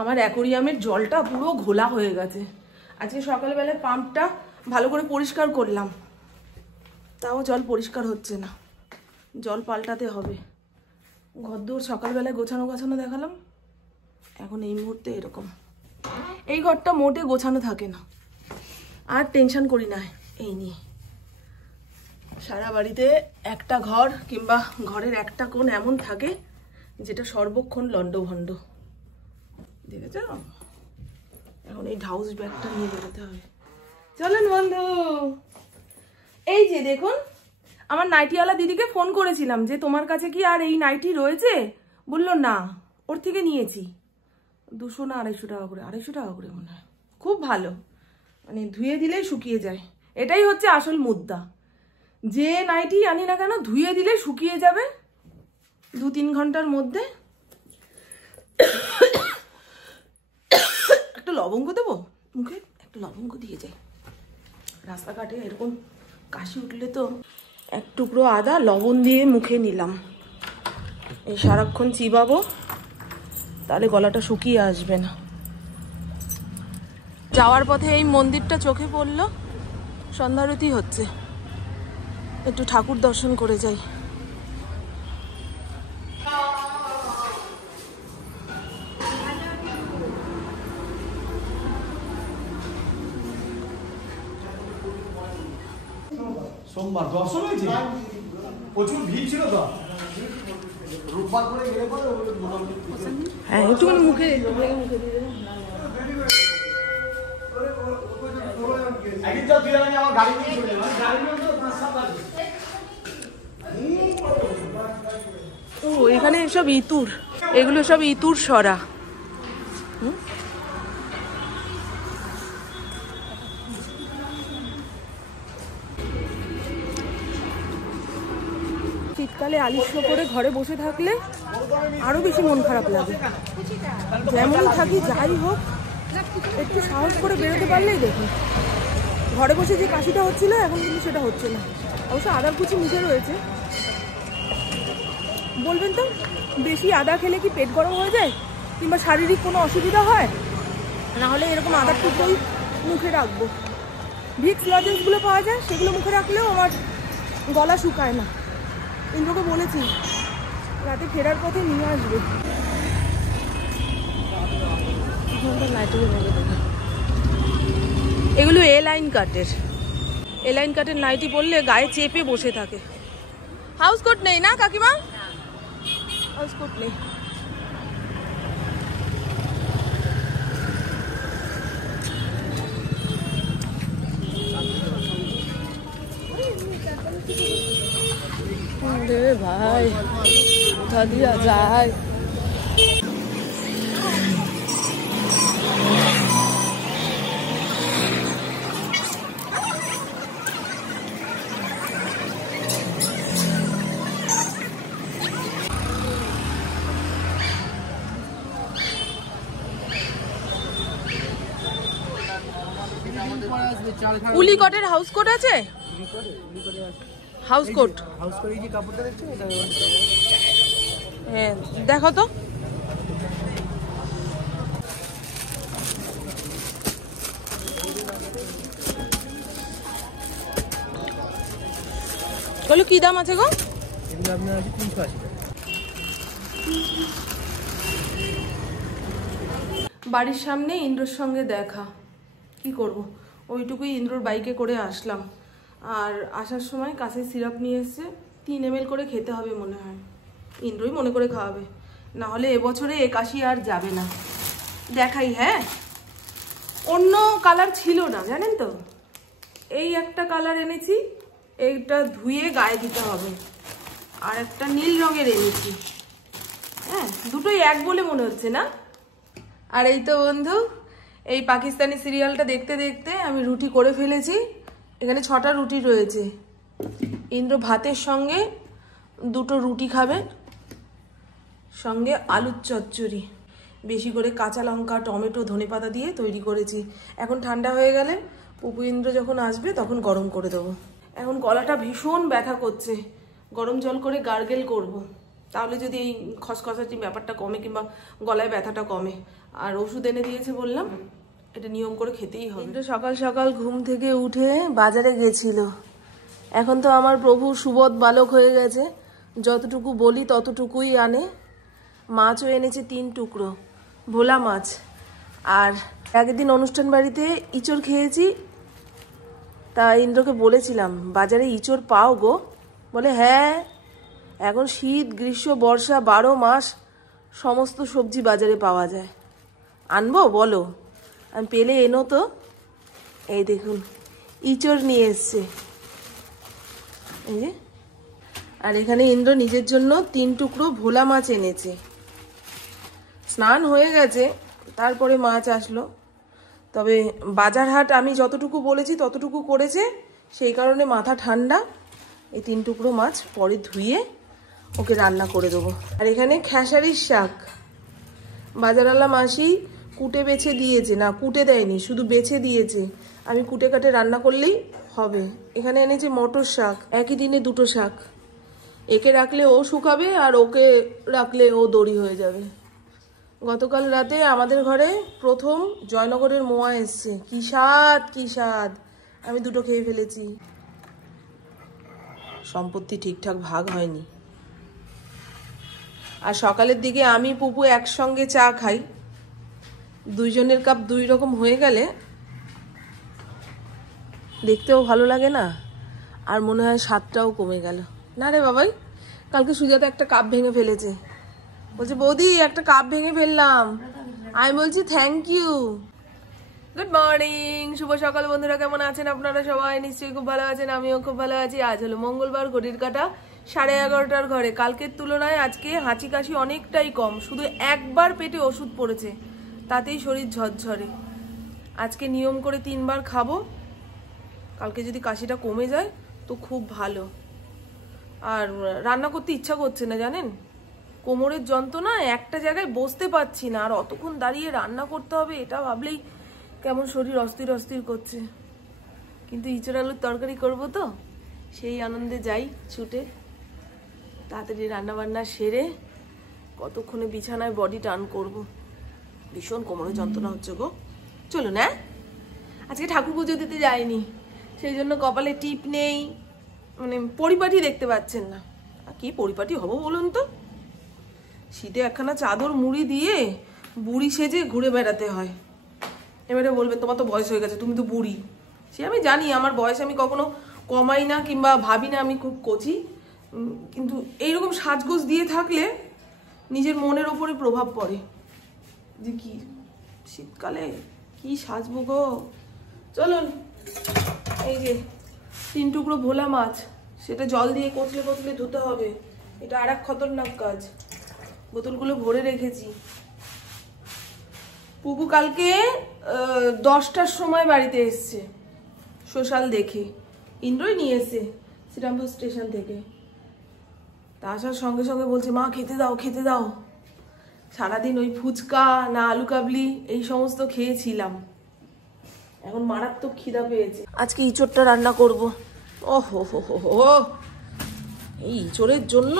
আমার অ্যাকোরিয়ামের জলটা পুরো ঘোলা হয়ে গেছে। আজকে সকালবেলায় পাম্পটা ভালো করে পরিষ্কার করলাম, তাও জল পরিষ্কার হচ্ছে না। জল পাল্টাতে হবে। ঘরদোর সকালবেলায় গোছানো গোছানো দেখালাম, এখন এই মুহূর্তে এরকম। এই ঘরটা মোটে গোছানো থাকে না, আর টেনশন করি না এই নিয়ে। সারা বাড়িতে একটা ঘর কিংবা ঘরের একটা কোণ এমন থাকে যেটা সর্বক্ষণ লন্ডভন্ড, দেখেছ? এখন এই হাউস ব্যাগটা নিয়ে বেরোতে হবে। চলেন বন্ধু। এই যে দেখুন, আমার নাইটিওয়ালা দিদিকে ফোন করেছিলাম যে তোমার কাছে কি আর এই নাইটি রয়েছে? বললো না, ওর থেকে নিয়েছি 200 না 250 টাকা করে, 250 টাকা করে মনে হয়। খুব ভালো, মানে ধুয়ে দিলেই শুকিয়ে যায়। এটাই হচ্ছে আসল মুদ্রা। যে নাইটি আনি না কেন, ধুয়ে দিলে শুকিয়ে যাবে 2-3 ঘন্টার মধ্যে। একটা লবঙ্গ দেবো মুখে, একটা লবঙ্গ দিয়ে যাই। রাস্তাঘাটে এরকম কাশি উঠলে তো এক টুকরো আদা লবণ দিয়ে মুখে নিলাম। এই সারাক্ষণ চিবাবো, তাহলে গলাটা শুকিয়ে আসবে না। যাওয়ার পথে এই মন্দিরটা চোখে পড়লো, সন্ধ্যারতি হচ্ছে, একটু ঠাকুর দর্শন করে যাই। সোমবার দর্শন হয়েছে, প্রচুর ভিড় ছিল তো। রোববার করে গেলে পরে মোটামুটি হ্যাঁ, একটুখানি মুখে দিয়ে দেবো। একদিন তো তুই আমি আমার গাড়ি নিয়ে চলে যাবো, গাড়ি নিয়ে তো 5-7 বাজে। ও এখানে সব ইতুর, এগুলো সব ইতুর সরা। শীতকালে আলিস্য করে ঘরে বসে থাকলে আরো বেশি মন খারাপ লাগে। যেমন থাকি যাই হোক, একটু সাহস করে বেরোতে পারলেই দেখুন। ঘরে বসে যে কাশিটা হচ্ছিল, এখন কিন্তু সেটা হচ্ছে না। অবশ্য আদার কুচি মুখে রয়েছে। বলবেন তো, বেশি আদা খেলে কি পেট গরম হয়ে যায় কিংবা শারীরিক কোনো অসুবিধা হয়? না হলে এরকম আদার টুকরোই মুখে রাখবো। ভিক্স লজেন্সগুলো পাওয়া যায়, সেগুলো মুখে রাখলেও আমার গলা শুকায় না। ইন্দ্রকে বলেছি রাতে ফেরার পথে নিয়ে আসবে। এগুলো এ লাইন কাটের নাইটি পরলে গায়ে চেপে বসে থাকে। হাউস কোট নেই না কাকিমা? হাউস কোট নেই। আরে ভাই, কোথা দিয়া যায়? উলিকটের হাউস কোট আছে? হাউস কোট, হ্যাঁ দেখো তো। বলো কি দাম আছে গো? বাড়ির সামনে ইন্দ্রর সঙ্গে দেখা, কি করব, ওইটুকুই ইন্দ্রর বাইকে করে আসলাম। আর আসার সময় কাছে সিরাপ নিয়ে এসছে, 3 ml করে খেতে হবে মনে হয়। ইন্দ্রই মনে করে খাওয়াবে, না হলে এবছরে এ কাশি আর যাবে না। দেখাই, হ্যাঁ অন্য কালার ছিল না জানেন তো, এই একটা কালার এনেছি, এইটা ধুয়ে গায়ে দিতে হবে। আর একটা নীল রঙের এনেছি, হ্যাঁ দুটোই এক বলে মনে হচ্ছে না। আর এই তো বন্ধু, এই পাকিস্তানি সিরিয়ালটা দেখতে দেখতে আমি রুটি করে ফেলেছি। এখানে 6টা রুটি রয়েছে। ইন্দ্র ভাতের সঙ্গে 2টো রুটি খাবে, সঙ্গে আলুর চচ্চড়ি, বেশি করে কাঁচা লঙ্কা টমেটো ধনেপাতা দিয়ে তৈরি করেছি। এখন ঠান্ডা হয়ে গেলে পুপু ইন্দ্র যখন আসবে তখন গরম করে দেবো। এখন গলাটা ভীষণ ব্যথা করছে, গরম জল করে গার্গেল করব। তাহলে যদি এই খসখসাটি ব্যাপারটা কমে কিংবা গলায় ব্যথাটা কমে। আর ওষুধ এনে দিয়েছে বললাম, এটা নিয়ম করে খেতেই হবে। তো সকাল সকাল ঘুম থেকে উঠে বাজারে গেছিল। এখন তো আমার প্রভু সুবোধ বালক হয়ে গেছে, যতটুকু বলি ততটুকুই আনে। মাছও এনেছে 3 টুকরো ভোলা মাছ। আর আগের দিন অনুষ্ঠান বাড়িতে ইঁচড় খেয়েছি, তা ইন্দ্রকে বলেছিলাম বাজারে ইঁচড় পাও গো? বলে হ্যাঁ, এখন শীত গ্রীষ্ম বর্ষা 12 মাস সমস্ত সবজি বাজারে পাওয়া যায়। আনবো বলো? আমি পেলে এনো তো। এই দেখুন ইঁচড় নিয়ে এসছে, এই যে। আর এখানে ইন্দ্র নিজের জন্য 3 টুকরো ভোলা মাছ এনেছে। স্নান হয়ে গেছে, তারপরে মাছ আসলো। তবে বাজার হাট আমি যতটুকু বলেছি ততটুকু করেছে, সেই কারণে মাথা ঠান্ডা। এই 3 টুকরো মাছ পরে ধুয়ে ওকে রান্না করে দেবো। আর এখানে খেসারির শাক বাজারওয়ালা মাসি কুটে বেছে দিয়েছে, না কুটে দেয়নি, শুধু বেছে দিয়েছে। আমি কুটে কাটে রান্না করলেই হবে। এখানে এনেছে মটর শাক, একই দিনে 2টো শাক। একে রাখলে ও শুকাবে আর ওকে রাখলে ও দড়ি হয়ে যাবে। গতকাল রাতে আমাদের ঘরে প্রথম জয়নগরের মোয়া এসছে। কি স্বাদ কি স্বাদ! আমি 2টো খেয়ে ফেলেছি। সম্পত্তি ঠিকঠাক ভাগ হয়নি। আর সকালের দিকে আমি পুপু একসঙ্গে চা খাই। 2 জনের কাপ 2 রকম হয়ে গেলে দেখতেও ভালো লাগে না, আর মনে হয় স্বাদটাও কমে গেল। না রে বাবাই, কালকে সুজাতা একটা কাপ ভেঙে ফেলেছে। বলছে বৌদি একটা কাপ ভেঙে ফেললাম। আমি বলছি থ্যাংক ইউ। গুড মর্নিং, শুভ সকাল বন্ধুরা। কেমন আছেন আপনারা সবাই? নিশ্চয়ই খুব ভালো আছেন, আমিও খুব ভালো আছি। আজ হলো মঙ্গলবার, ঘড়ির কাঁটা 11:30টার ঘরে। কালকের তুলনায় আজকে হাঁচি কাশি অনেকটাই কম, শুধু একবার পেটে ওষুধ পড়েছে, তাতেই শরীর ঝরঝরে। আজকে নিয়ম করে 3 বার খাবো। কালকে যদি কাশিটা কমে যায় তো খুব ভালো। আর রান্না করতে ইচ্ছা করছে না জানেন, কোমরের যন্ত্রণা, একটা জায়গায় বসতে পারছি না। আর অতক্ষণ দাঁড়িয়ে রান্না করতে হবে, এটা ভাবলেই কেমন শরীর অস্থির অস্থির করছে। কিন্তু ইঁচড় আলুর তরকারি করবো তো, সেই আনন্দে যাই ছুটে। তাড়াতাড়ি রান্নাবান্না সেরে কতক্ষণে বিছানায় বডি টান করব। ভীষণ কোমরের যন্ত্রণা হচ্ছে গো। চলুন। হ্যাঁ, আজকে ঠাকুর পুজো দিতে যাইনি, সেই জন্য কপালে টিপ নেই, মানে পরিপাটি দেখতে পাচ্ছেন না। কি পরিপাটি হব বলুন তো? শীতে একখানা চাদর মুড়ি দিয়ে বুড়ি সেজে ঘুরে বেড়াতে হয়। এবারে বলবে তোমার তো বয়স হয়ে গেছে, তুমি তো বুড়ি। সে আমি জানি, আমার বয়স আমি কখনো কমাই না কিংবা ভাবি না আমি খুব কচি, কিন্তু এইরকম সাজগোজ দিয়ে থাকলে নিজের মনের ওপরে প্রভাব পড়ে যে কি শীতকালে কি সাজবো গো। চলুন, এই যে 3 টুকরো ভোলা মাছ, সেটা জল দিয়ে কচলে কচলে ধুতে হবে। এটা আর এক খতরনাক কাজ। বোতলগুলো ভরে রেখেছি। পুপু কালকে 10টার সময় বাড়িতে এসছে সোশ্যাল দেখে। ইন্দ্রই নিয়ে এসছে শ্রীরামপুর স্টেশন থেকে। তা আসার সঙ্গে সঙ্গে বলছে মা খেতে দাও খেতে দাও। সারাদিন ওই ফুচকা না আলু কাবলি এই সমস্ত খেয়েছিলাম, এখন মারাত্মক খিদা পেয়েছে। আজকে ইঁচড়টা রান্না করব। ওহো হো হো হো, এই ইঁচড়ের জন্য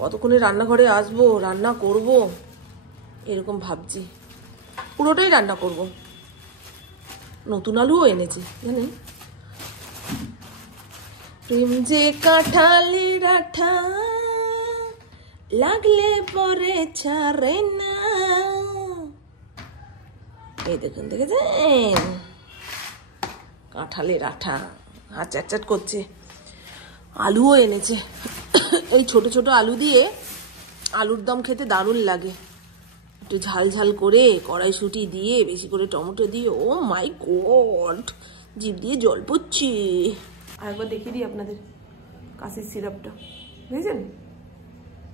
কতক্ষণে রান্নাঘরে আসবো, রান্না করব এরকম ভাবছি। পুরোটাই রান্না করব। নতুন আলুও এনেছি জানেন। প্রেম যে কাঁঠালের আঠা, লাগলে পরে ছাড়ে না। এই দেখুন, দেখেছেন কাঁঠালের আঠা, আর চ্যাটচ্যাট করছে। আলুও এনেছে। এই ছোট ছোট আলু দিয়ে আলুর দম খেতে দারুণ লাগে। একটু ঝাল ঝাল করে কড়াইশুঁটি দিয়ে বেশি করে টমেটো দিয়ে, ও মাই গড, জিভ দিয়ে জল পড়ছে। আরেকবার দেখিয়ে দিই আপনাদের কাশির সিরাপটা, বুঝেছেন?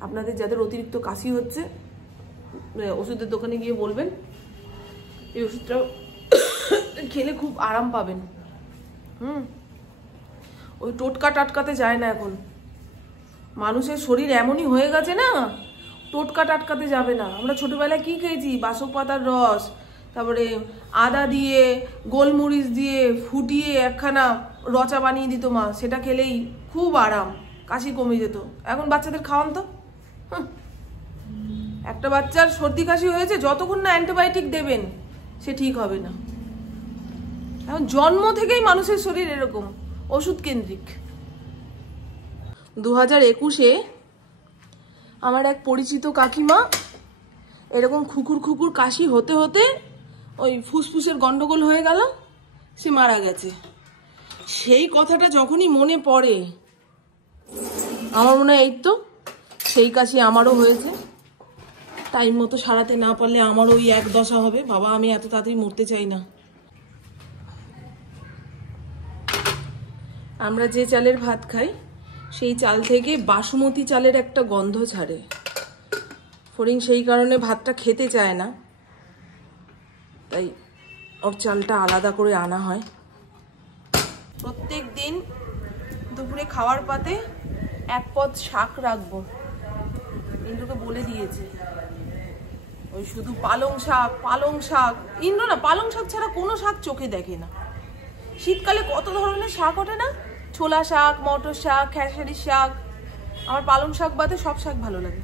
আপনাদের যাদের অতিরিক্ত কাশি হচ্ছে ওষুধের দোকানে গিয়ে বলবেন, এই ওষুধটা খেলে খুব আরাম পাবেন। ওই টোটকা টাটকাতে যায় না এখন। মানুষের শরীর এমনই হয়ে গেছে না, টোটকা টাটকাতে যাবে না। আমরা ছোটবেলায় কি খেয়েছি? বাসক পাতার রস, তারপরে আদা দিয়ে গোলমরিচ দিয়ে ফুটিয়ে একখানা রচা বানিয়ে দিত মা, সেটা খেলেই খুব আরাম। কাশি কমে যেত। এখন বাচ্চাদের খাওয়ান তো, একটা বাচ্চার সর্দি কাশি হয়েছে, যতক্ষণ না অ্যান্টিবায়োটিক দেবেন সে ঠিক হবে না। এখন জন্ম থেকেই মানুষের শরীর এরকম ওষুধ কেন্দ্রিক। 2021-এ আমার এক পরিচিত কাকিমা এরকম খুকুর খুকুর কাশি হতে হতে ওই ফুসফুসের গন্ডগোল হয়ে গেল, সে মারা গেছে। সেই কথাটা যখনই মনে পড়ে আমার মনে হয় এই তো সেই কাশি আমারও হয়েছে, টাইম মতো সারাতে না পারলে আমারও ওই এক দশা হবে। বাবা, আমি এত তাড়াতাড়ি মরতে চাই না। আমরা যে চালের ভাত খাই সেই চাল থেকে বাসমতি চালের একটা গন্ধ ছাড়ে। ফড়িং সেই কারণে ভাতটা খেতে চায় না, তাই ওর চালটা আলাদা করে আনা হয়। প্রত্যেক দিন দুপুরে খাওয়ার পাতে এক পদ শাক রাখবো, ইন্দ্রকে বলে দিয়েছি। ওই শুধু পালং শাক। ইন্দ্র না পালং শাক ছাড়া কোনো শাক চোখে দেখে না। শীতকালে কত ধরনের শাক ওঠে না, ছোলা শাক, মটর শাক, খেসারি শাক। আমার পালং শাক বাদে সব শাক ভালো লাগে।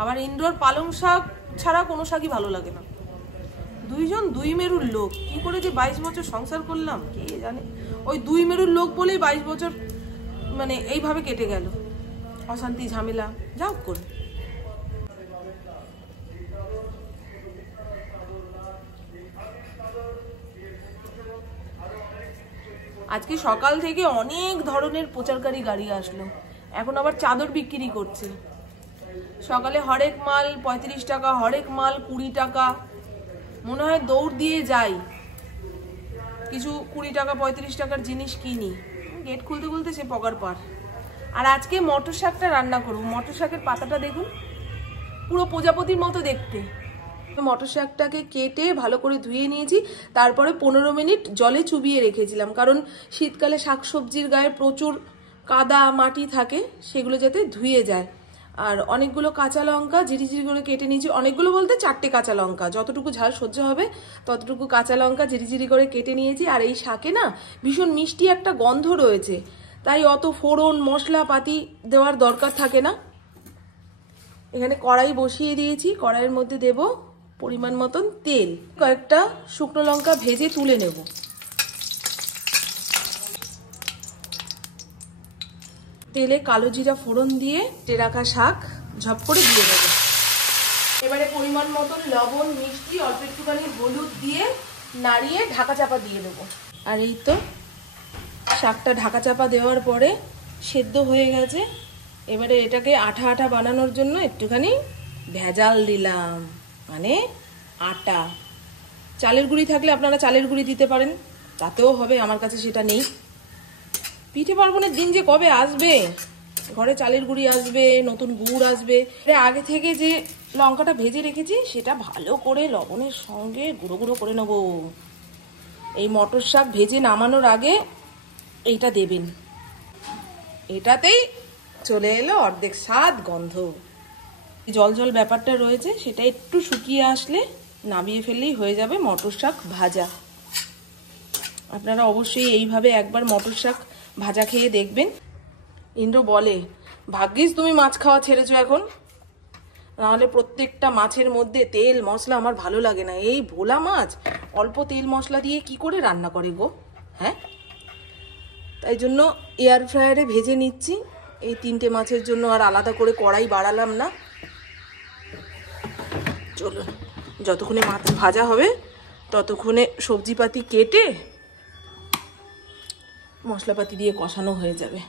আমার ইন্দ্রর পালং শাক ছাড়া কোনো শাকই ভালো লাগে না। দুইজন দুই মেরুর লোক, কি করে যে 22 বছর সংসার করলাম কে জানে। ওই দুই মেরুর লোক বলেই 22 বছর মানে এইভাবে কেটে গেল, অশান্তি ঝামেলা যাও করে। আজকে সকাল থেকে অনেক ধরনের প্রচারকারী গাড়ি আসলো, এখন আবার চাদর বিক্রি করছে। সকালে হরেক মাল 35 টাকা, হরেক মাল 20 টাকা। মনে হয় দৌড় দিয়ে যাই, কিছু 20 টাকা 35 টাকার জিনিস কিনি, গেট খুলতে খুলতে সে পগার পার। আর আজকে মটর শাকটা রান্না করবো। মটর শাকের পাতাটা দেখুন, পুরো প্রজাপতির মতো দেখতে। মটর শাকটাকে কেটে ভালো করে ধুয়ে নিয়েছি, তারপরে 15 মিনিট জলে চুবিয়ে রেখেছিলাম, কারণ শীতকালে শাকসবজির গায়ে প্রচুর কাদা মাটি থাকে, সেগুলো যাতে ধুয়ে যায়। আর অনেকগুলো কাঁচা লঙ্কা ঝিরিঝিরি করে কেটে নিয়েছি, অনেকগুলো বলতে 4টে কাঁচা লঙ্কা, যতটুকু ঝাল সহ্য হবে ততটুকু কাঁচা লঙ্কা ঝিরিঝিরি করে কেটে নিয়েছি। আর এই শাকে না ভীষণ মিষ্টি একটা গন্ধ রয়েছে, তাই অত ফোড়ন মশলাপাতি দেওয়ার দরকার থাকে না। এখানে কড়াই বসিয়ে দিয়েছি, কড়াইয়ের মধ্যে দেব পরিমাণ মতন তেল, কয়েকটা শুকনো লঙ্কা ভেজে তুলে নেব। তেলে কালো জিরা ফোড়ন দিয়ে রাখা শাক ঝপ করে দিয়ে দেবো। এবারে পরিমাণ মতন লবণ, মিষ্টি, অল্প একটুখানি হলুদ দিয়ে নাড়িয়ে ঢাকা চাপা দিয়ে দেবো। আর এই তো শাকটা ঢাকা চাপা দেওয়ার পরে সেদ্ধ হয়ে গেছে। এবারে এটাকে আঠা আঠা বানানোর জন্য একটুখানি ভেজাল দিলাম, মানে আটা। চালের গুঁড়ি থাকলে আপনারা চালের গুঁড়ি দিতে পারেন, তাতেও হবে, আমার কাছে সেটা নেই। পিঠে পার্বণের দিন যে কবে আসবে, ঘরে চালের গুঁড়ি আসবে, নতুন গুড় আসবে। আগে থেকে যে লঙ্কাটা ভেজে রেখেছি সেটা ভালো করে লবণের সঙ্গে গুঁড়ো গুঁড়ো করে নেবো। এই মটর শাক ভেজে নামানোর আগে এইটা দেবেন, এটাতেই চলে এলো অর্ধেক স্বাদ, গন্ধ। জল জল ব্যাপারটা রয়েছে, সেটা একটু শুকিয়ে আসলে নামিয়ে ফেললেই হয়ে যাবে মটর শাক ভাজা। আপনারা অবশ্যই এইভাবে একবার মটর শাক ভাজা খেয়ে দেখবেন। ইন্দ্র বলে, ভাগ্যিস তুমি মাছ খাওয়া ছেড়েছো এখন, নাহলে প্রত্যেকটা মাছের মধ্যে তেল মশলা আমার ভালো লাগে না। এই ভোলা মাছ অল্প তেল মশলা দিয়ে কি করে রান্না করে গো, হ্যাঁ? তাই জন্য এয়ার ফ্রায়ারে ভেজে নিচ্ছি এই 3টে মাছের জন্য, আর আলাদা করে কড়াই বাড়ালাম না। চলুন, যতক্ষণে মাছ ভাজা হবে ততক্ষণে সবজিপাতি কেটে মশলাপাতি দিয়ে কষানো হয়ে যাবে।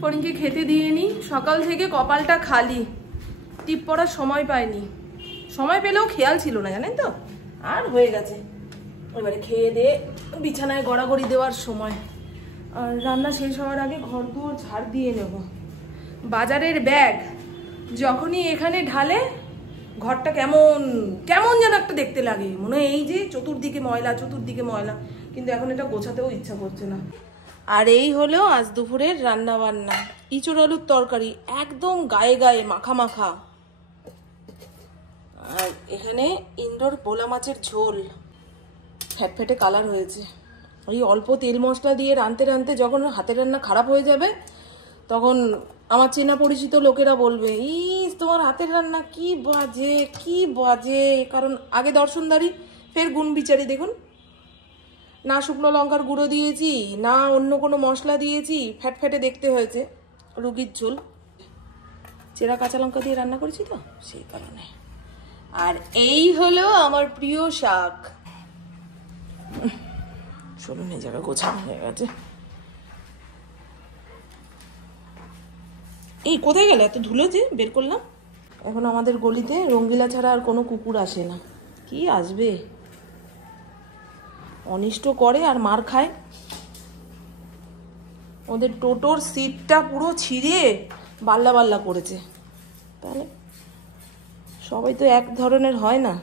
ফড়িংকে খেতে দিয়ে নি, সকাল থেকে কপালটা খালি, টিপ পড়ার সময় পাইনি। সময় পেলেও খেয়াল ছিল না, জানেন তো, আর হয়ে গেছে। এবারে খেয়ে দিয়ে বিছানায় গড়াগড়ি দেওয়ার সময়। আর রান্না শেষ হওয়ার আগে ঘর দুয়ার ঝাড় দিয়ে নেব। বাজারের ব্যাগ যখনই এখানে ঢালে ঘরটা কেমন কেমন যেন একটা দেখতে লাগে, মনে হয় এই যে চতুর্দিকে ময়লা চতুর্দিকে ময়লা, কিন্তু এখন এটা গোছাতেও ইচ্ছা করছে না। আর এই হলো আজ দুপুরের রান্না বান্না। ইঁচড় আলুর তরকারি, একদম গায়ে গায়ে মাখা মাখা। আর এখানে ইন্দ্রর ভোলা মাছের ঝোল, ফ্যাটফেটে কালার হয়েছে। ওই অল্প তেল মশলা দিয়ে রাঁধতে রাঁধতে যখন হাতের রান্না খারাপ হয়ে যাবে তখন আমার চেনা পরিচিত লোকেরা বলবে, ইস তোমার হাতের রান্না কি বাজে কি বাজে। কারণ আগে দর্শনদারি, ফের গুণ বিচারি। দেখুন, না শুকনো লঙ্কার গুঁড়ো দিয়েছি, না অন্য কোনো মশলা দিয়েছি, ফ্যাট ফ্যাটে দেখতে হয়েছে। রুগীর ঝোল চেরা কাঁচা লঙ্কা দিয়ে রান্না করেছি তো সেই কারণে। আর এই হলো আমার প্রিয় শাক। চলুন, এই জায়গা গোছানো হয়ে গেছে। এই কোথায় গেল এত ধুলো যে বের করলাম? এখন আমাদের গলিতে রঙ্গিলা ছাড়া আর কোনো কুকুর আসে না। কি আসবে, অনিষ্ট করে আর মার খায়। ওদের টোটোর সিটটা পুরো ছিঁড়ে বাল্লা বাল্লা করেছে। তাহলে সবাই তো এক ধরনের হয় না,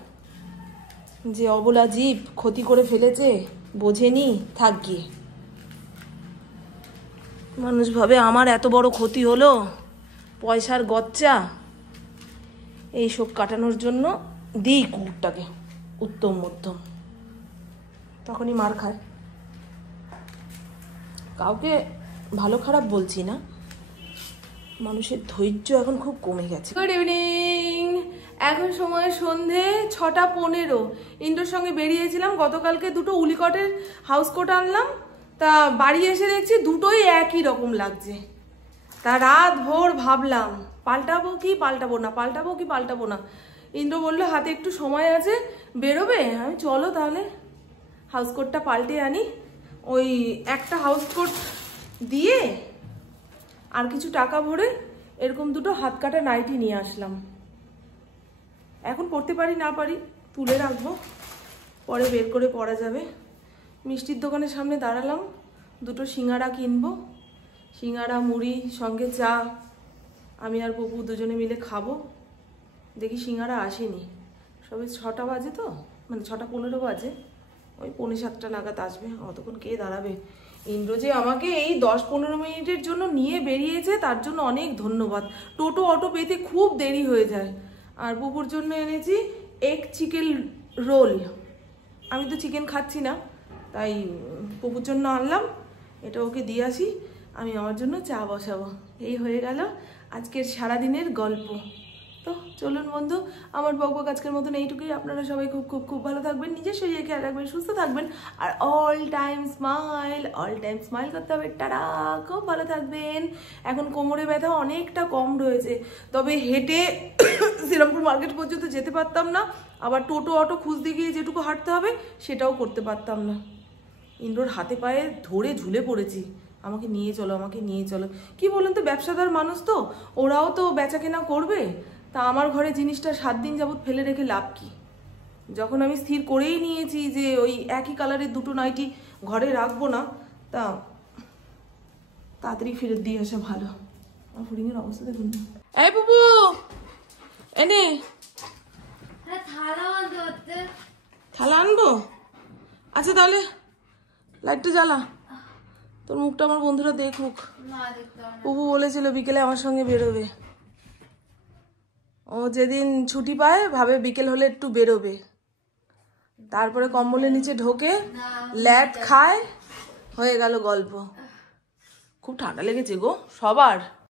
যে অবলা জীব ক্ষতি করে ফেলেছে বোঝেনি থাক গিয়ে। মানুষ ভাবে আমার এত বড় ক্ষতি হলো, পয়সার গচ্চা, এই সব কাটানোর জন্য দিই কুকুরটাকে উত্তম মধ্যম, তখনই মার খায়। কাউকে ভালো খারাপ বলছি না, মানুষের ধৈর্য এখন খুব কমে গেছে। গুড ইভিনিং, এখন সময় সন্ধে 6:15। ইন্দ্রর সঙ্গে বেরিয়েছিলাম, গতকালকে দুটো উলিকটের হাউস কোট আনলাম। তা বাড়ি এসে দেখছি দুটোই একই রকম লাগছে। তা রাত ভোর ভাবলাম পাল্টাবো কি পাল্টাবো না, পাল্টাবো কি পাল্টাবো না। ইন্দ্র বললো হাতে একটু সময় আছে, বেরোবে? আমি চলো তাহলে হাউস কোটটা পাল্টে আনি। ওই একটা হাউস কোট দিয়ে আর কিছু টাকা ভরে এরকম দুটো হাত কাটা নাইটি নিয়ে আসলাম। এখন পরতে পারি না পারি তুলে রাখবো, পরে বের করে পরা যাবে। মিষ্টির দোকানের সামনে দাঁড়ালাম, দুটো সিঙ্গাড়া কিনবো। সিঙ্গাড়া মুড়ি সঙ্গে চা, আমি আর পপু দুজনে মিলে খাবো। দেখি সিঙ্গাড়া আসেনি, সবে 6টা বাজে তো, মানে 6:15 বাজে, ওই 6:45 নাগাদ আসবে। অতক্ষণ কে দাঁড়াবে। ইন্দ্র যে আমাকে এই 10-15 মিনিটের জন্য নিয়ে বেরিয়েছে, তার জন্য অনেক ধন্যবাদ। টোটো অটো পেতে খুব দেরি হয়ে যায়। আর পুকুর জন্য এনেছি এগ চিকেন রোল। আমি তো চিকেন খাচ্ছি না, তাই পুকুর জন্য আনলাম। এটা ওকে দিয়ে আসি, আমি আমার জন্য চা বসাবো। এই হয়ে গেল আজকের সারাদিনের গল্প। তো চলুন বন্ধু, আমার বকবক আজকের মতন এইটুকুই। আপনারা সবাই খুব খুব খুব ভালো থাকবেন, নিজের শরীরে খেয়াল রাখবেন, সুস্থ থাকবেন, আর অল টাইম স্মাইল করতে হবে। টাটা, খুব ভালো থাকবেন। এখন কোমরে ব্যথা অনেকটা কম রয়েছে, তবে হেঁটে শ্রীরামপুর মার্কেট পর্যন্ত যেতে পারতাম না, আবার টোটো অটো খুঁজতে গিয়ে যেটুকু হাঁটতে হবে সেটাও করতে পারতাম না। ইন্দ্রর হাতে পায়ে ধরে ঝুলে পড়েছি, আমাকে নিয়ে চলো আমাকে নিয়ে চলো। কি বলুন তো, ব্যবসাদার মানুষ তো, ওরাও তো বেচা কেনা করবে। তা আমার ঘরে জিনিসটা 7 দিন যাবৎ ফেলে রেখে লাভ কি? যখন আমি স্থির করেই নিয়েছি যে ওই একই কালারের দুটো নাইটি ঘরে রাখবো না, তা তাড়াতাড়ি ফেরত দিয়ে আসা ভালো। আমার ফুডিংয়ের অবস্থা দেখুন। এই বুবু, এনে থালা আনবো। আচ্ছা তাহলে লাইটটা জ্বালা, তোর মুখটা আমার বন্ধুরা দেখুক। বুবু বলেছিল বিকেলে আমার সঙ্গে বেরোবে। ও যেদিন ছুটি পায় ভাবে বিকেল হলে একটু বেরোবে, তারপরে কম্বলের নিচে ঢোকে, ল্যাট খায়, হয়ে গেল গল্প। খুব ঠান্ডা লেগেছে গো সবার।